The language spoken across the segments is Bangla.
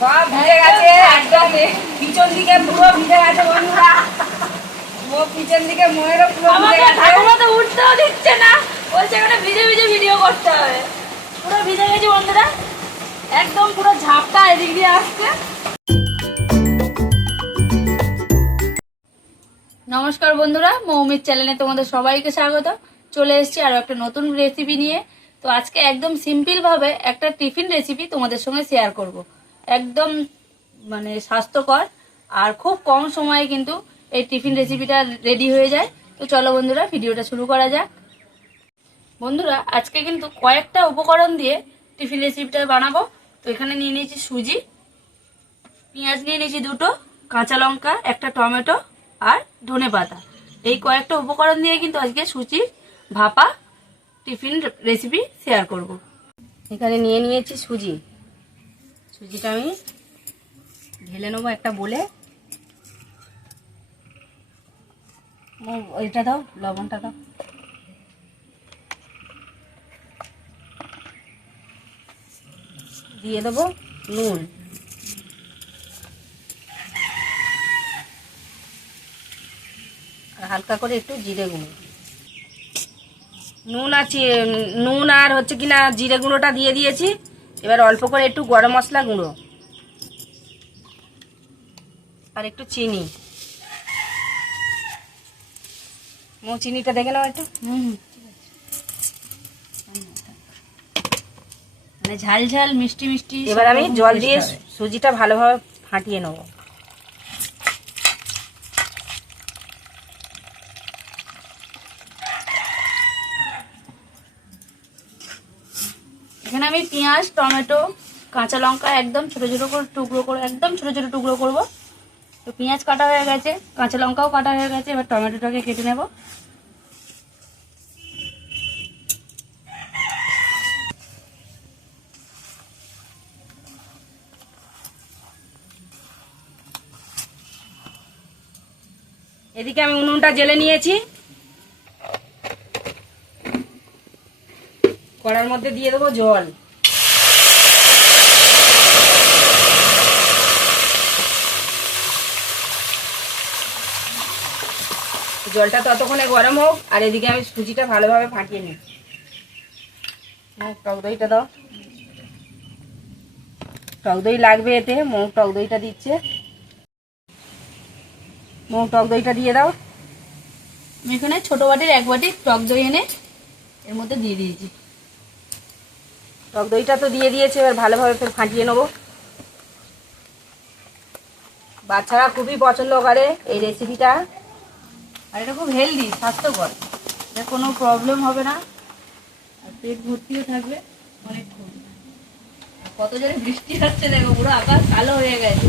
সব ভিজে গেছে একদম, পিছন দিকে পুরো ভিজে গেছে বন্ধুরা। ও পিছন দিকে মোয়েরও পুরো ভিজে গেছে। ঠাকুমা তো উঠতেও দিচ্ছে না, বলছে এখানে ভিজে ভিজে ভিডিও করতে হবে। পুরো ভিজে গেছে বন্ধুরা, একদম পুরো ঝাপটা এদিক দিয়ে আসছে। নমস্কার বন্ধুরা, মৌমির চ্যানেলে তোমাদের সবাইকে স্বাগত। চলে এসেছি আরো একটা নতুন রেসিপি নিয়ে। তো আজকে একদম সিম্পল ভাবে একটা টিফিন রেসিপি তোমাদের সঙ্গে শেয়ার করব। একদম মানে স্বাস্থ্যকর আর খুব কম সময়ে কিন্তু এই টিফিন রেসিপিটা রেডি হয়ে যায়। তো চলো বন্ধুরা, ভিডিওটা শুরু করা যাক। বন্ধুরা, আজকে কিন্তু কয়েকটা উপকরণ দিয়ে টিফিন রেসিপিটা বানাবো। তো এখানে নিয়ে নিয়েছি সুজি, পেঁয়াজ নিয়ে নিয়েছি দুটো, কাঁচা লঙ্কা, একটা টমেটো আর ধনেপাতা। এই কয়েকটা উপকরণ দিয়ে কিন্তু আজকে সুজির ভাপা টিফিন রেসিপি শেয়ার করব। এখানে নিয়ে নিয়েছি সুজিটা আমি ঢেলে নেবো একটা বলে। ওইটা দাও, লবণটা দাও। দিয়ে দেবো নুন, আর হালকা করে একটু জিরে গুঁড়ো। নুন আর হচ্ছে কিনা জিরে গুঁড়োটা দিয়ে দিয়েছি। এবার অল্প করে একটু গরম মশলা গুঁড়ো আর একটু চিনি। চিনিটা দেখে নাও একটু। মানে ঝাল ঝাল মিষ্টি মিষ্টি। এবার আমি জল দিয়ে সুজিটা ভালোভাবে ফাটিয়ে নেব। এখানে আমি পেঁয়াজ, টমেটো, কাঁচা লঙ্কা একদম ছোট ছোট করে টুকরো করে, একদম ছোট ছোট টুকরো করব। তো পেঁয়াজ কাটা হয়ে গেছে, কাঁচা লঙ্কাও কাটা হয়ে গেছে। এবার টমেটোটাকে কেটে নেব। এদিকে আমি উনুনটা জ্বেলে নিয়েছি। কড়ার মধ্যে দিয়ে দেবো জল। জলটা ততক্ষণে গরম হোক, আর এদিকে আমি সুজিটা ভালোভাবে ফাটিয়ে নিই। টক দইটা দাও, টক দই লাগবে এতে। টক দইটা দিচ্ছে, টক দইটা দিয়ে দাও। আমি এখানে ছোট বাটির 1 বাটি টক দই এনে এর মধ্যে দিয়ে দিয়েছি। টক দইটা তো দিয়ে দিয়েছে, এবার ভালোভাবে ফের ফাটিয়ে নেবো। বাচ্চারা খুবই পছন্দ করে এই রেসিপিটা, আর এটা খুব হেলদি, স্বাস্থ্যকর। এটা কোনো প্রবলেম হবে না, আর পেট ভর্তিও থাকবে অনেকক্ষণ। কত জোরে বৃষ্টি হচ্ছে দেখো, পুরো আকাশ কালো হয়ে গেছে।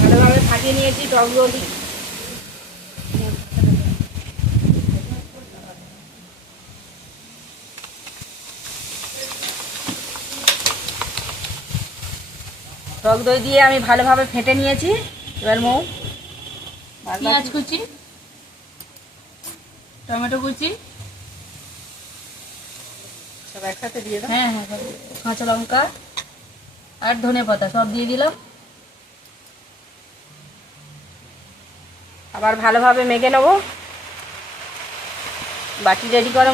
ভালোভাবে ফাটিয়ে নিয়েছি টক দই। টক দই দিয়ে আমি ভালোভাবে ফেটে নিয়েছি। এবার পেঁয়াজ কুচি, টমেটো কুচি, সব একসাথে দিয়ে দাও। হ্যাঁ হ্যাঁ, কাঁচা লঙ্কা আর ধনেপাতা সব দিয়ে দিলাম। আবার ভালোভাবে মেখে নেবো। বাটি রেডি করো।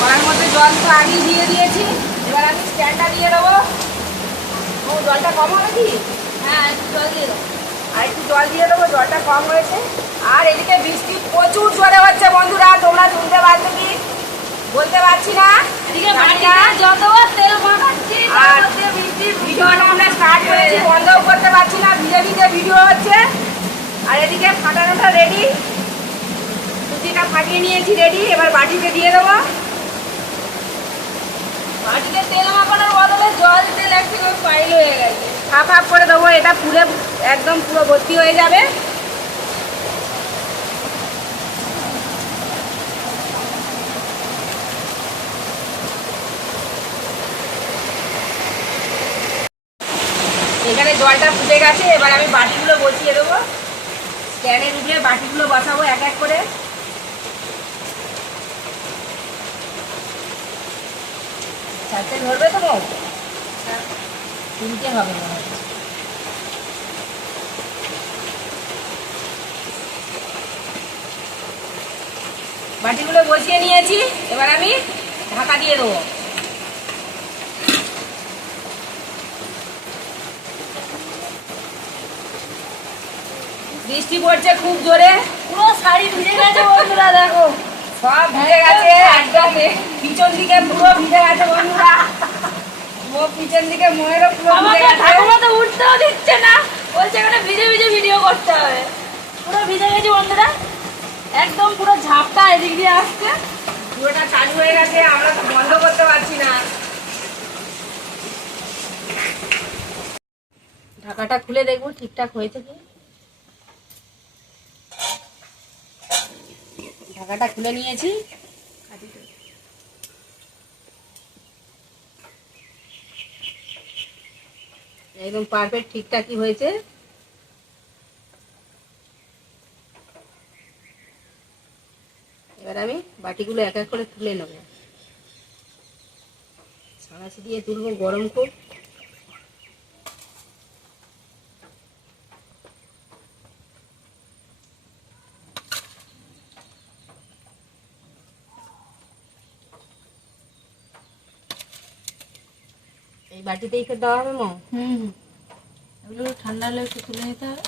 কড়ার মধ্যে জল তো আগেই দিয়ে দিয়েছি। এবার আমি স্ট্যান্ডটা দিয়ে দেবো। জলটা কম হবে কি? হ্যাঁ, একটু জল দিয়ে দাও। আর একটু জল দিয়ে দেবো, জলটা কম হয়েছে। আর এদিকে বৃষ্টি প্রচুর জোরে হচ্ছে বন্ধুরা, তোমরা শুনতে পাচ্ছ কি বলতে পারছি না। এদিকে বাটিতে যতবার তেল মাখাচ্ছি তার আর মধ্যে বৃষ্টির ভিডিওটা আমরা স্টার্ট করেছি, বন্ধও করতে পারছি না, ভিজে ভিজে ভিডিও হচ্ছে। আর এদিকে ফাটানোটা রেডি, সুজিটা ফাটিয়ে নিয়েছি রেডি। এবার বাটিতে দিয়ে দেবো। বাটিতে তেল মাখানোর বদলে জল তেল একদম পাইল হয়ে গেছে। হাফ হাফ করে দেবো, এটা ফুলে একদম পুরো ভর্তি হয়ে যাবে। এখানে জলটা ফুটে গেছে। এবার আমি বাটিগুলো বসিয়ে দেবো। স্ট্যান্ডের উপরে বাটিগুলো বসাবো এক এক করে। হাতে ধরবে তো বউ? তিনটে হবে মনে হচ্ছে। বাটিগুলো বসিয়ে নিয়েছি, এবার আমি ঢাকা দিয়ে দেবো। বৃষ্টি পড়ছে খুব জোরে, পুরো শাড়ি ভিজে গেছে বন্ধুরা, দেখো সব ভিজে গেছে, একদম পিছন দিকে পুরো ভিজে গেছে বন্ধুরা। পিছন দিকে ময়েরও পুরো ভিজে আমাকে গেছে। ঠাকুমা তো উঠতেও দিচ্ছে না, বলছে এখানে ভিজে ভিজে ভিডিও করতে হবে। পুরো ভিজে গেছে বন্ধুরা, একদম পুরো ঝাপটা এদিক দিয়ে আসছে। পুরোটা চালু হয়ে গেছে, আমরা তো বন্ধ করতে পারছি না। ঢাকাটা খুলে দেখবো ঠিকঠাক হয়েছে কি। ঢাকাটা খুলে নিয়েছি, একদম পারফেক্ট ঠিকঠাকই হয়েছে। এবার আমি বাটিগুলো এক এক করে তুলে নেবো, ছাঁচি দিয়ে তুলবো, গরম খুব। এই বাটিতেই ফের দেওয়া হবে মো। এগুলো ঠান্ডা হলে একটু তুলে নিতে হবে।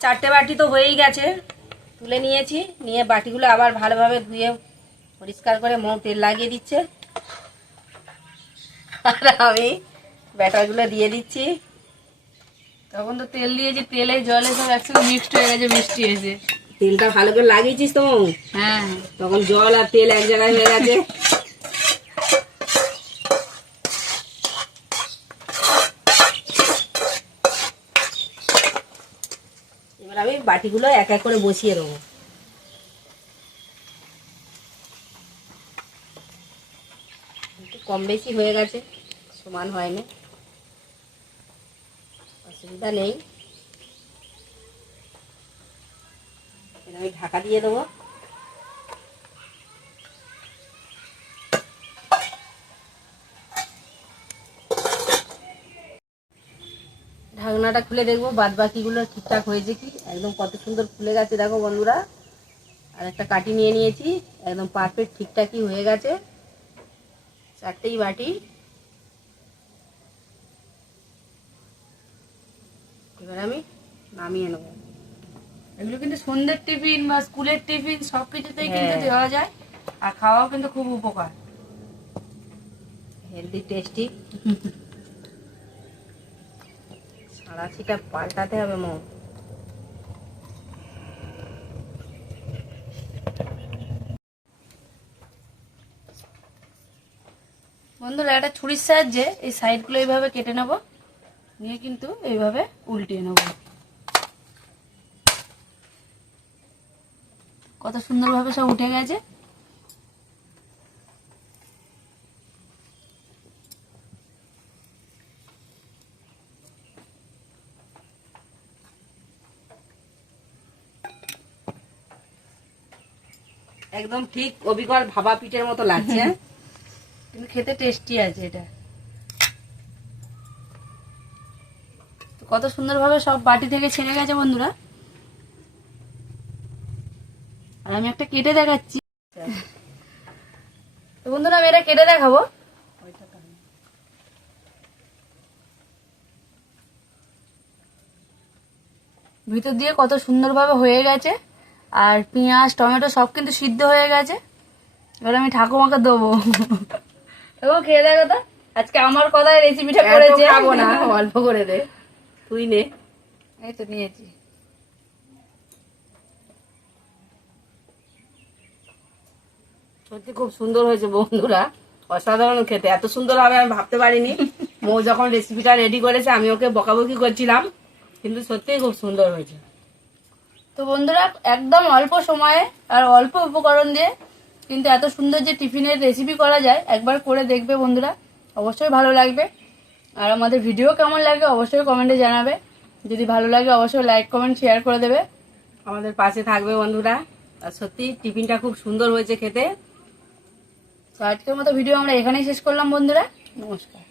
চারটে বাটি তো হয়েই গেছে, তুলে নিয়েছি, নিয়ে বাটিগুলো আবার ভালোভাবে ধুয়ে পরিষ্কার করে মৌ তেল লাগিয়ে দিচ্ছে, আর আমি ব্যাটারগুলো দিয়ে দিচ্ছি। তখন তো তেল দিয়েছি, তেলে জলে সব একসাথে মিক্সড হয়ে গেছে, মিষ্টি হয়েছে। তেলটা ভালো করে লাগিয়েছিস তো মৌ? হ্যাঁ, তখন জল আর তেল এক জায়গায় হয়ে গেছে। এবার আমি বাটিগুলো এক এক করে বসিয়ে দেবো। একটু কম বেশি হয়ে গেছে, সমান হয়নি, অসুবিধা নেই। এবার আমি ঢাকা দিয়ে দেবো। ঢাকনাটা খুলে দেখবো বাদ বাকিগুলো ঠিকঠাক হয়েছে কি। একদম কত সুন্দর ফুলে গেছে দেখো বন্ধুরা। আর একটা কাটি নিয়ে নিয়েছি, একদম পারফেক্ট ঠিকঠাকই হয়ে গেছে চারটেই বাটি। এবার আমি নামিয়ে নেব। এগুলো কিন্তু সন্ধ্যের টিফিন বা স্কুলের টিফিন সবকিছুতেই হ্যাঁ। কিন্তু দেওয়া যায়, আর খাওয়াও কিন্তু খুব উপকার। Healthy tasty. সাঁড়াশিটা পাল্টাতে হবে মো। বন্ধুরা, একটা ছুরির সাহায্যে এই সাইডগুলো এইভাবে কেটে নেব, নিয়ে কিন্তু এইভাবে উল্টিয়ে নেব। কত সুন্দরভাবে সব উঠে গেছে। একদম ঠিক অবিকল ভাবা পিঠের মতো লাগছে। কিন্তু খেতে টেস্টি আছে এটা। তো কত সুন্দরভাবে সব বাটি থেকে ছেড়ে গেছে বন্ধুরা। আর আমি একটা কেটে দেখাচ্ছি। তো বন্ধুরা, আমি এটা কেটে দেখাবো। ভিতর দিয়ে কত সুন্দরভাবে হয়ে গেছে, আর পেঁয়াজ টমেটো সব কিন্তু সিদ্ধ হয়ে গেছে। এবার আমি ঠাকুমাকে দেবো। দেখো, খেয়ে দেখো তো, আজকে আমার কথায় রেসিপিটা এত করেছে। খাবো না, অল্প করে দে, তুই নে। এই তো নিয়েছি। সত্যি খুব সুন্দর হয়েছে বন্ধুরা, অসাধারণ খেতে। এত সুন্দর হবে আমি ভাবতে পারিনি। মৌ যখন রেসিপিটা রেডি করেছে আমি ওকে বকাবকি করছিলাম, কিন্তু সত্যিই খুব সুন্দর হয়েছে। তো বন্ধুরা, একদম অল্প সময়ে আর অল্প উপকরণ দিয়ে কিন্তু এত সুন্দর যে টিফিনের রেসিপি করা যায়, একবার করে দেখবে বন্ধুরা, অবশ্যই ভালো লাগবে। আর আমাদের ভিডিও কেমন লাগে অবশ্যই কমেন্টে জানাবে। যদি ভালো লাগে অবশ্যই লাইক কমেন্ট শেয়ার করে দেবে। আমাদের পাশে থাকবে বন্ধুরা। আর সত্যি টিফিনটা খুব সুন্দর হয়েছে খেতে। তো আজকের মতো ভিডিও আমরা এখানেই শেষ করলাম বন্ধুরা, নমস্কার।